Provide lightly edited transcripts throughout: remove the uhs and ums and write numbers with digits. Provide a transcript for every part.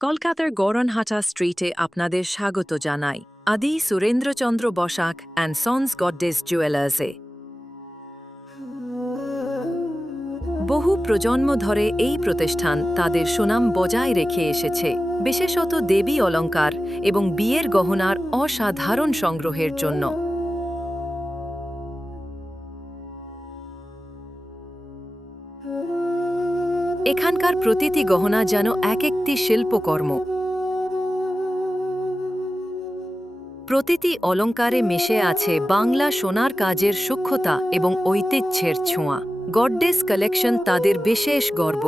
কলকাতার গড়নহাটা স্ট্রিটে আপনাদের স্বাগত জানাই আদি সুরেন্দ্রচন্দ্র বসাক অ্যান্ড সন্স গডডেস জুয়েলার্সে। বহু প্রজন্ম ধরে এই প্রতিষ্ঠান তাদের সুনাম বজায় রেখে এসেছে, বিশেষত দেবী অলঙ্কার এবং বিয়ের গহনার অসাধারণ সংগ্রহের জন্য। এখানকার প্রতিটি গহনা যেন এক একটি শিল্পকর্ম। প্রতিটি অলঙ্কারে মিশে আছে বাংলা সোনার কাজের সূক্ষ্মতা এবং ঐতিহ্যের ছোঁয়া। গডডেস কালেকশন তাদের বিশেষ গর্ব,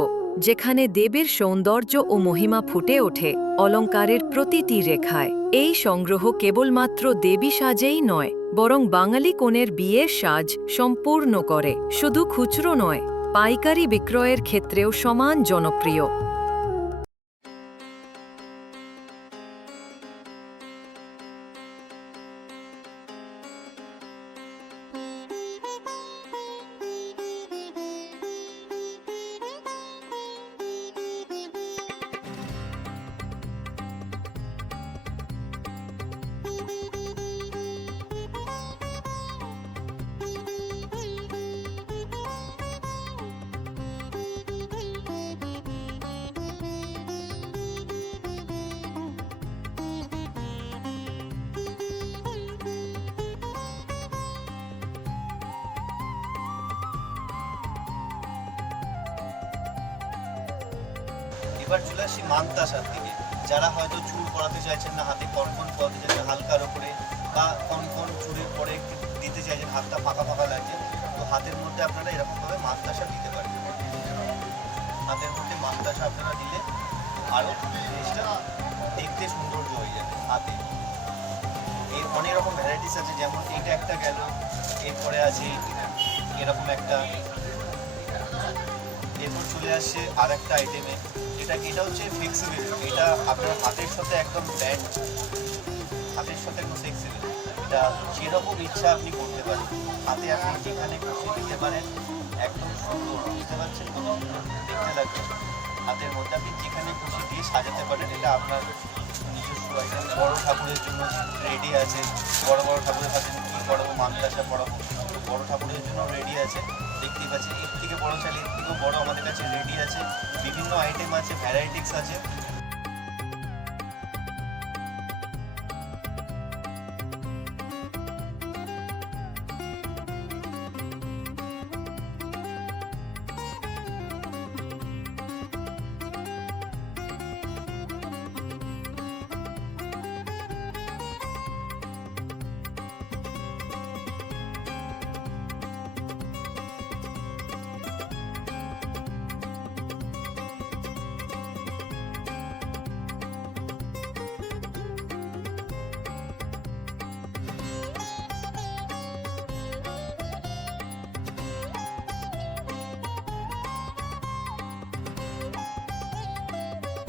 যেখানে দেবীর সৌন্দর্য ও মহিমা ফুটে ওঠে অলঙ্কারের প্রতিটি রেখায়। এই সংগ্রহ কেবলমাত্র দেবী সাজেই নয়, বরং বাঙালি কনের বিয়ের সাজ সম্পূর্ণ করে। শুধু খুচরো নয়, পাইকারি বিক্রয়ের ক্ষেত্রেও সমান জনপ্রিয়। এবার চলে আসি মান্তাসার দিকে। যারা হয়তো চুল পরাতে চাইছেন না, হাতে কনকন পরাতে চাইছেন হালকার ওপরে, বা কনকন চুলের পরে দিতে চাইছেন, হাতটা ফাঁকা ফাঁকা লাগছে, তো হাতের মধ্যে আপনারা এরকমভাবে মান্তাসা দিতে পারেন। হাতের মধ্যে মান্তাসা আপনারা দিলে আরও জিনিসটা দেখতে সৌন্দর্য হয়ে যাবে হাতে। এর অনেক রকম ভ্যারাইটিস আছে, যেমন এইটা একটা গেল, এরপরে আছে এরকম একটা, এরপর চলে আসছে আর একটা আইটেমে। এটা হচ্ছে ফ্লেক্সিবল, এটা আপনার হাতের সাথে একদম ব্যান্ড, হাতের সাথে একদম ফ্লেক্সিবল। এটা যেরকম ইচ্ছা আপনি করতে পারেন, হাতে আপনি যেখানে খুশি দিতে পারেন, একদম সুন্দর, বুঝতে পারছেন তো, দেখতে লাগবে। হাতের মধ্যে আপনি যেখানে খুশি দিয়ে সাজাতে পারেন, এটা আপনার নিজস্ব আইটেম। বড় ঠাকুরের জন্য রেডি আছে, বড় বড় ঠাকুরের সাথে কী পড়াবো, মান্তাসা পড়াবো, বড় ঠাকুরের জন্য রেডি আছে। দেখতেই পাচ্ছেন, এর থেকে বড় চাইলে এর থেকেও বড় আমাদের কাছে রেডি আছে। বিভিন্ন আইটেম আছে, ভ্যারাইটিস আছে।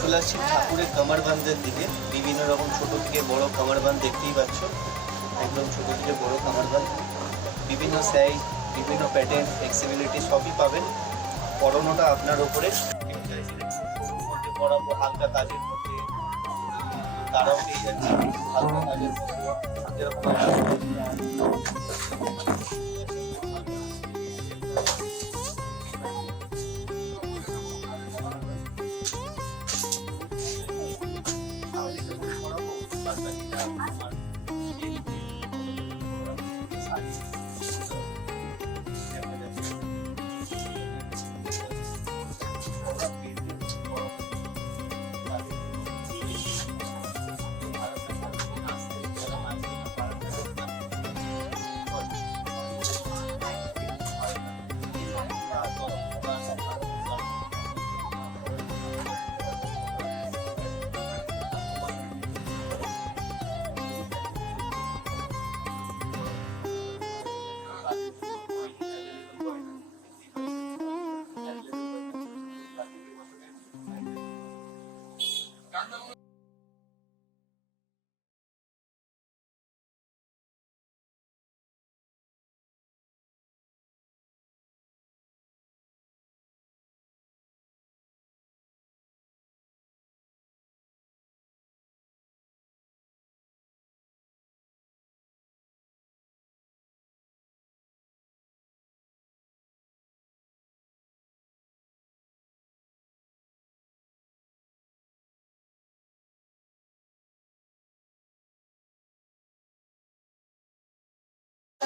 চলে আসছি ঠাকুরের কামারবান্ধের দিকে। বিভিন্ন রকম ছোট থেকে বড় কামারবান্ধ দেখতেই পাচ্ছ, একদম ছোট থেকে বড় কামারবান্ধ, বিভিন্ন সাইজ, বিভিন্ন প্যাটার্ন, ফ্লেক্সিবিলিটি সবই পাবেন। পরানোটা আপনার ওপরে, সরুর মধ্যে পরাবো, হালকা কাজের মধ্যে, তারাও পেয়ে যাচ্ছে হালকা কাজের মধ্যে, যেরকম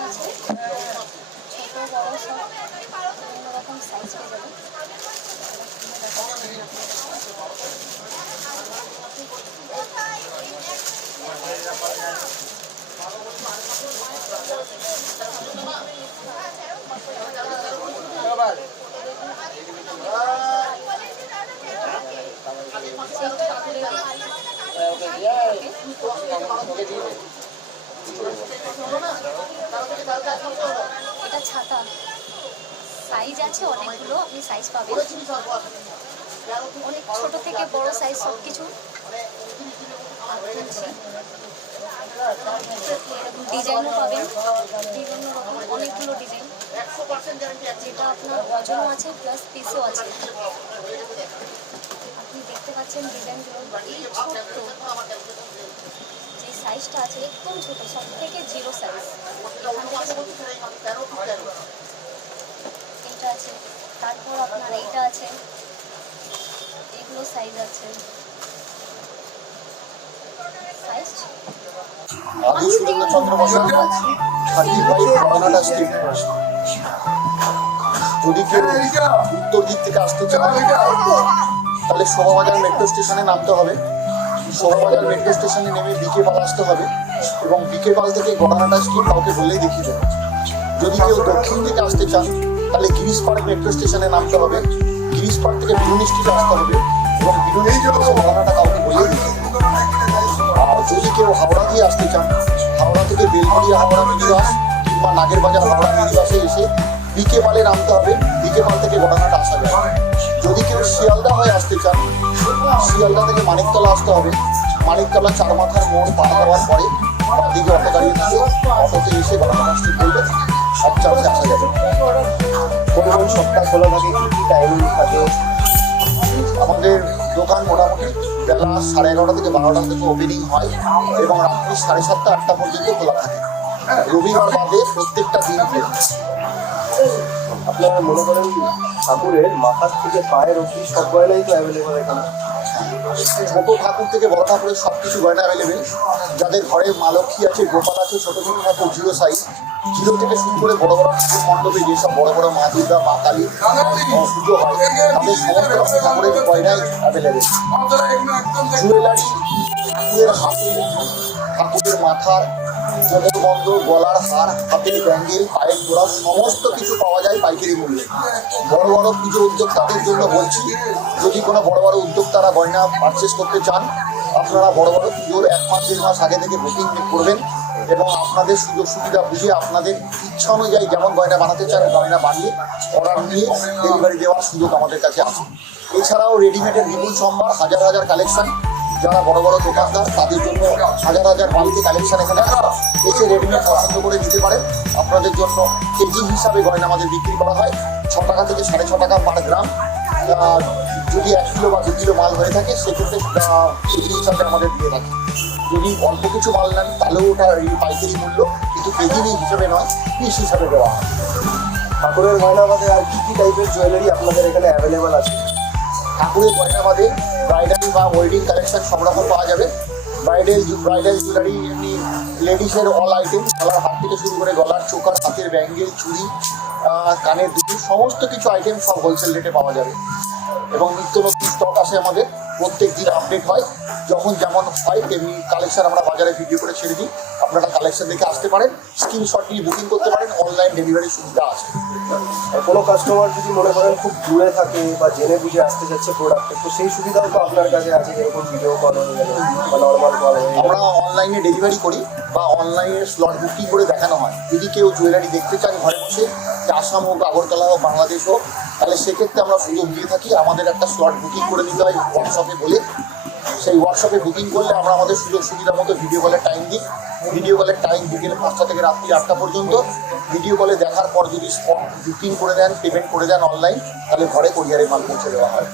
আছে, ছোট বড় সব বিভিন্ন রকম সাইজ পেয়ে যাবেন। এটা ছাতা সাইজ আছে অনেকগুলো, আপনি সাইজ পাবেন অনেক ছোট থেকে বড় সাইজ সব কিছু। ডিজাইনও পাবেন বিভিন্ন রকম, অনেকগুলো ডিজাইন, যেটা আপনার ওজনও আছে প্লাস পিসও আছে। আপনি দেখতে পাচ্ছেন ডিজাইনগুলো, এই ছোট্ট যে সাইজটা আছে একদম ছোট, সব থেকে 0 সাইজ। এইটা আছে, তারপর আপনার এইটা আছে, এগুলো সাইজ আছে, সাইজ আদি সুরেন্দ্রচন্দ্র বসু 35 বানানা স্ট্রিট। যদি কেউ উত্তর দিক থেকে আসতে চান তাহলে শোভাবাজার মেট্রো স্টেশনে নামতে হবে। শোভাবাজার মেট্রো স্টেশনে নেমে বিকে পাল আসতে হবে এবং বিকে পাল থেকে গড়ানাটা স্ট্রিট কাউকে বললেই দেখিয়ে দেবে। যদি কেউ দক্ষিণ দিকে আসতে চান তাহলে গিরিশ পার্ক মেট্রো স্টেশনে নামতে হবে। গিরিশ পার্ক থেকে বিরুনি স্ট্রিট আসতে হবে এবং বিরুনি স্ট্রিট থেকে গড়ানাটা কাউকে বললেই দেখিয়ে দেবে। আর যদি কেউ হাওড়া দিয়ে আসতে চান, হাওড়া থেকে বেলঘরিয়া হাওড়া মিনিবাস কিংবা নাগেরবাজার হাওড়া মিনিবাসে এসে বিকে পালে নামতে হবে। বিকে পাল থেকে গড়ানাট আসা যায়। যদি কেউ শিয়ালদা হয়ে আসতে চান, শিয়ালদা থেকে মানিকতলা আসতে হবে। মানিকতলা চারমাথার মোড় পার হওয়ার পরে দিকে অটো দাঁড়িয়ে থাকে, অটোতে এসে গড়ানাট স্ট্রিট বললে এক চান্সে আসা যাবে। কোন সপ্তাহ খোলা থাকে, কী কী টাইমিং থাকে? আমাদের দোকান মোটামুটি বেলা 11:30 থেকে 12টা থেকে ওপেনিং হয় এবং রাত্রি 7:30 8টা পর্যন্ত খোলা থাকে। রবিবার বাদে প্রত্যেকটা দিন খোলা। আপনারা মনে করেন ঠাকুরের মাথার থেকে পায়ের অবধি সব গয়নাই তো অ্যাভেলেবল এখানে। ছোট ঠাকুর থেকে বড় ঠাকুরের সব কিছু গয়না অ্যাভেলেবেল। যাদের ঘরে মা লক্ষ্মী আছে, গোপাল আছে, ছোট ছোট ঠাকুর 0 সাইজ, 0 থেকে শুরু করে বড় বড় ঠাকুর মণ্ডপে যেসব বড় বড় মা দুর্গা, মা কালী পুজো হয়, তাদের সমস্ত রকম ঠাকুরের গয়নাই অ্যাভেলেবেল। জুয়েলারি, ঠাকুরের হাতে, ঠাকুরের মাথার কোমরবন্ধ, গলার হার, হাতের ব্যাঙ্গেল, পায়ের জোড়া সমস্ত কিছু পাওয়া যায় পাইকারি মূল্যে। বড় বড় পুজো উদ্যোক্তাদের জন্য বলছি, যদি কোনো বড় বড় উদ্যোক্তারা গয়না পারচেস করতে চান, আপনারা বড় বড় পুজোর 1 মাস 1.5 মাস আগে থেকে বুকিং করবেন এবং আপনাদের সুযোগ সুবিধা বুঝে আপনাদের ইচ্ছা অনুযায়ী যেমন গয়না বানাতে চান গয়না বানিয়ে অর্ডার নিয়ে ডেলিভারি দেওয়ার সুযোগ আমাদের কাছে আছে। এছাড়াও রেডিমেডের বিপুল সম্ভার, হাজার হাজার কালেকশন। যারা বড় বড় দোকানদার তাদের জন্য হাজার হাজার বাড়িতে কালেকশন এখানে এসে রেডিমেড পছন্দ করে নিতে পারেন। আপনাদের জন্য কেজি হিসাবে গয়না আমাদের বিক্রি করা হয় 6 টাকা থেকে 6.5 টাকা পার গ্রাম। যদি 1 কিলো বা 2 কিলো মাল হয়ে থাকে সেক্ষেত্রে কেজি হিসাবে আমাদের দিয়ে থাকে। যদি অল্প কিছু মাল নেন তাহলেও ওটা পাইকারি মূল্য, কিন্তু কেজি হিসাবে নয়, পিস হিসাবে দেওয়া হয়। ঠাকুরের গয়না বাদে আর কী কী টাইপের জুয়েলারি আপনাদের এখানে অ্যাভেলেবল আছে? ঠাকুরের গয়না বাদে ব্রাইডাল বা ওয়েডিং কালেকশন সব রকম পাওয়া যাবে। ব্রাইডাল জুয়েলারি এমনি লেডিসের অল আইটেম, গলার হাত থেকে শুরু করে গলার চোকার, হাতের ব্যাঙ্গেল, চুড়ি, কানের দুটি, সমস্ত কিছু আইটেম সব হোলসেল রেটে পাওয়া যাবে এবং নিত্য নতুন স্টক আসে আমাদের, প্রত্যেক দিন আপডেট হয়। যখন যেমন হয় তেমনি কালেকশন আমরা বাজারে ভিডিও করে ছেড়ে দিই। আপনারা কালেকশন দেখে আসতে পারেন, স্ক্রিনশট নিয়ে বুকিং করতে পারেন, অনলাইন ডেলিভারি সুবিধা আছে। আর কোনো কাস্টমার যদি মনে করেন খুব দূরে থাকে বা জেনে বুঝে আসতে যাচ্ছে প্রোডাক্টের, তো সেই সুবিধাও তো আপনার কাছে আছে, যেরকম ভিডিও কল হয়ে গেল বা নর্মাল কল হয়ে গেল। আমরা অনলাইনে ডেলিভারি করি বা অনলাইনে স্লট বুকিং করে দেখানো হয়। যদি কেউ জুয়েলারি দেখতে চান ঘরে বসে, আসাম হোক, আগরতলা হোক, বাংলাদেশ হোক, তাহলে সেক্ষেত্রে আমরা সুযোগ দিয়ে থাকি। আমাদের একটা স্লট বুকিং করে নিতে হয় হোয়াটসঅ্যাপে বলে। সেই হোয়াটসঅ্যাপে বুকিং করলে আমরা আমাদের সুযোগ সুবিধা মতো ভিডিও কলের টাইম দিই। ভিডিও কলের টাইম বিকেল 5টা থেকে রাত্রি 8টা পর্যন্ত। ভিডিও কলে দেখার পর যদি স্পট বুকিং করে দেন, পেমেন্ট করে দেন অনলাইন, তাহলে ঘরে কুরিয়ারে মাল পৌঁছে দেওয়া হয়।